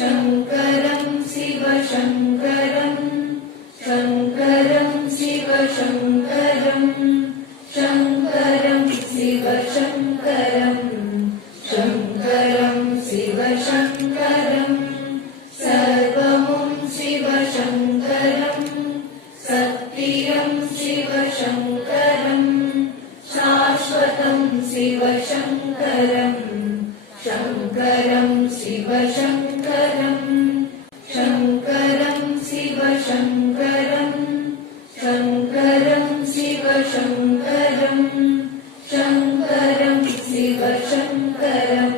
शङ्करं शिवशङ्करं शङ्करं शिवशङ्करं शङ्करं शिवशङ्करं शङ्करं शिवशङ्करं सर्वं शिवशङ्करं सत्यं शिवशङ्करं शाश्वतं शिवशङ्करं शङ्करं शिवशङ्करं शङ्करं शिवशङ्करं शङ्करं शिवशङ्करं शङ्करं शिवशङ्करं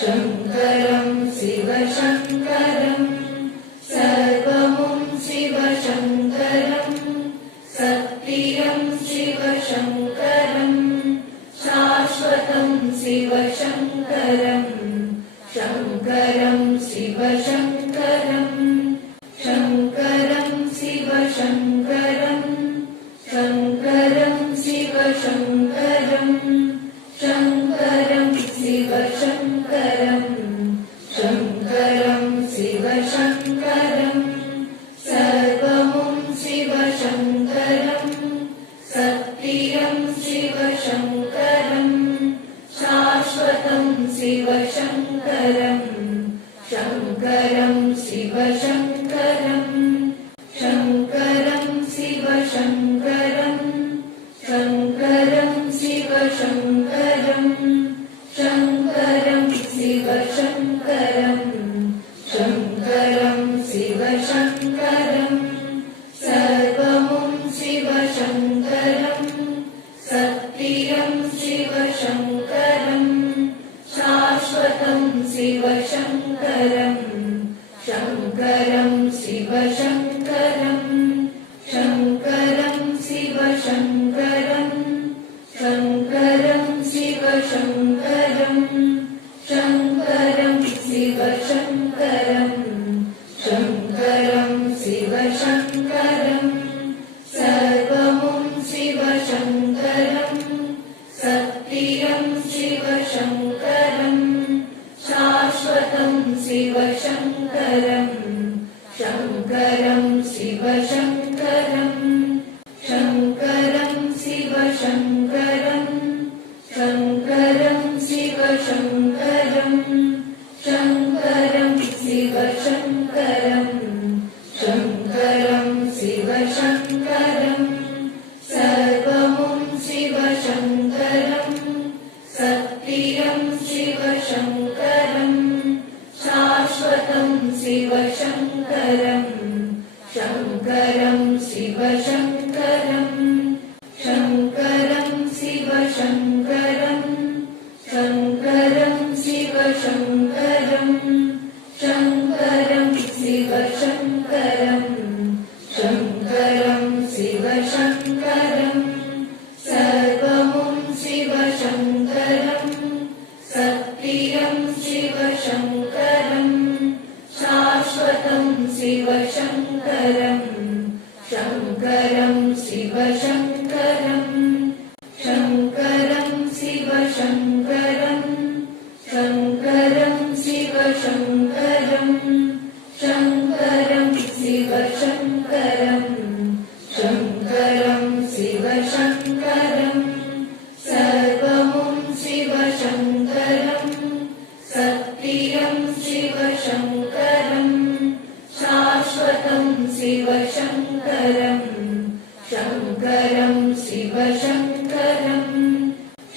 शङ्करं शिवशङ्करं सर्वं शिवशङ्करं सत्यं शिवशङ्करं शाश्वतं शिवशङ्करं शङ्करं शिवशङ्करं शङ्करं शिवशङ्करं शङ्करं शिवशङ्करं शङ्करं शिवशङ्करं शङ्करं शिवशङ्करं सर्वं शिवशङ्करं सत्यं शिवशङ्करं शाश्वतं शिवशङ्करं शङ्करं शिवशङ्करं शङ्करं शिवशङ्करं शङ्करं शिवशङ्करं शङ्करं शिवशङ्करं शङ्करं शिवशङ्करं सर्वं शिवशङ्करं सत्यं शिवशङ्करं शाश्वतं शिवशङ्करं शङ्करं शिवशङ्करं शङ्करं शिवशङ्करं शङ्करं शिवशङ्करं शङ्करं शिवशङ्करं शङ्करं शिवशङ्करं सर्वं शिवशङ्करं सत्यं शिवशङ्करं शाश्वतं शिवशङ्करं शङ्करं शिवशङ्करं शङ्करं शिवशङ्करं शङ्करं शिवशङ्करं शङ्करं शिवशङ्करं शङ्करं शिवशङ्करं सर्वं शिवशङ्करं सत्यं शिवशङ्करं शाश्वतं शिवशङ्करं शङ्करं शिवशङ्करं शङ्करं शिवशङ्करं शङ्करं शिवशङ्करं शङ्करं शिवशङ्करं शङ्करं शिवशङ्करं सर्वं शिवशङ्करं सत्यं शिवशङ्करं शाश्वतं शिवशङ्करं शङ्करं शिवशङ्करं शङ्करं शिवशङ्करं शङ्करं शिवशङ्करं शङ्करं शिवशङ्करं शङ्करं शिवशङ्करं सर्वं शिवशङ्करं सत्यं शिवशङ्करं शाश्वतं शिवशङ्करं शङ्करं शिवशङ्करं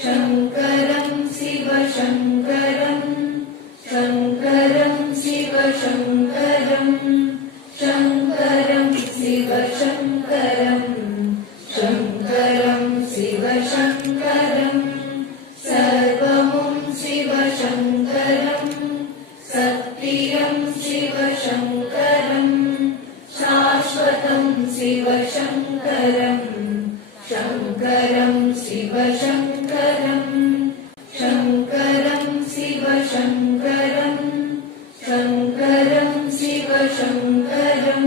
शङ्करं शिवशङ्करं शङ्करं शिवशङ्करं शङ्करं शिवशङ्करं शङ्करं शिवशङ्करं सर्वं शिवशङ्करं सत्यं शिवशङ्करं शाश्वतं शिवशङ्करं शङ्करं शिवशङ्करं शङ्करं शिवशङ्करं शङ्करं शिवशङ्करं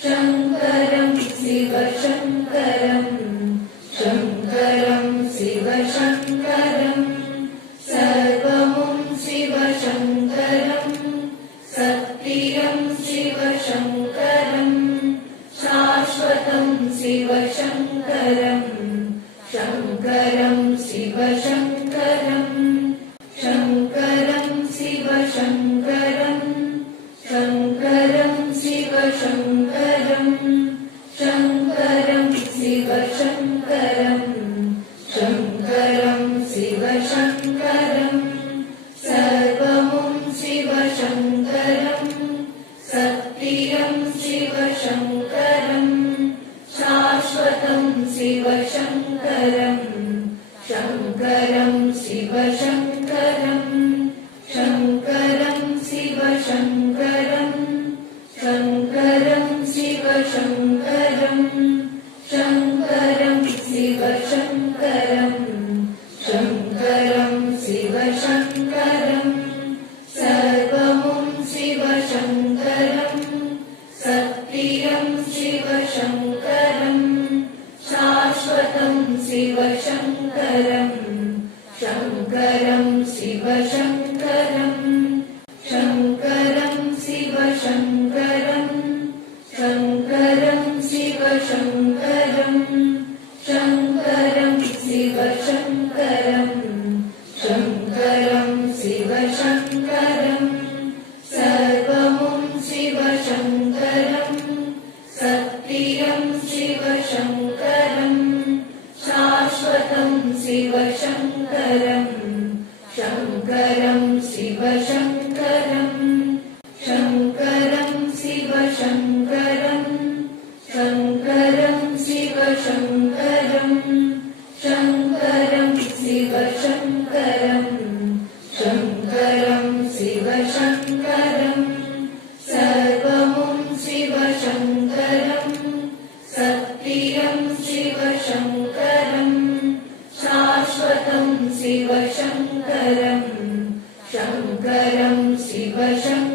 शङ्करं शिवशङ्करं शङ्करं शिवशङ्करं सर्वं शिवशङ्करं शिवशङ्करम् सत्प्रियम् शिवशङ्करम् शाश्वतम् शिवशङ्करम् शङ्करम् शिवशङ्करम् शङ्करम् शिवशङ्करम् शङ्करम् शिवशङ्करम् शङ्करम् शिवशङ्करम् शङ्करम् शिवशङ्करम् सर्वमुं शिवशङ्करम् सत्प्रियम् शिवशङ्करम् शाश्वतम् शिवशङ्करम् शङ्करम् शिवशङ्करम् शङ्करम् शिवशङ्करम् शङ्करम् शिवशङ्करम् शङ्करम् शिवशङ्करम् शङ्करम् शिवशङ्करम् सर्वमुं शिवशङ्करम् सत्प्रियम् शिवशङ्करम् शाश्वतम् शिवशङ्करम् शङ्करम् शिवशङ्करम् शङ्करम् शिवशङ्करम् शङ्करम् शिवशङ्करम् शङ्करम् शिवशङ्करम् शङ्करम् शिवशङ्करम् सर्वमुं शिवशङ्करम् सत्प्रियम् शिवशङ्करम् शाश्वतम् शिवशङ्करम् शङ्करम् शिवशङ्करम्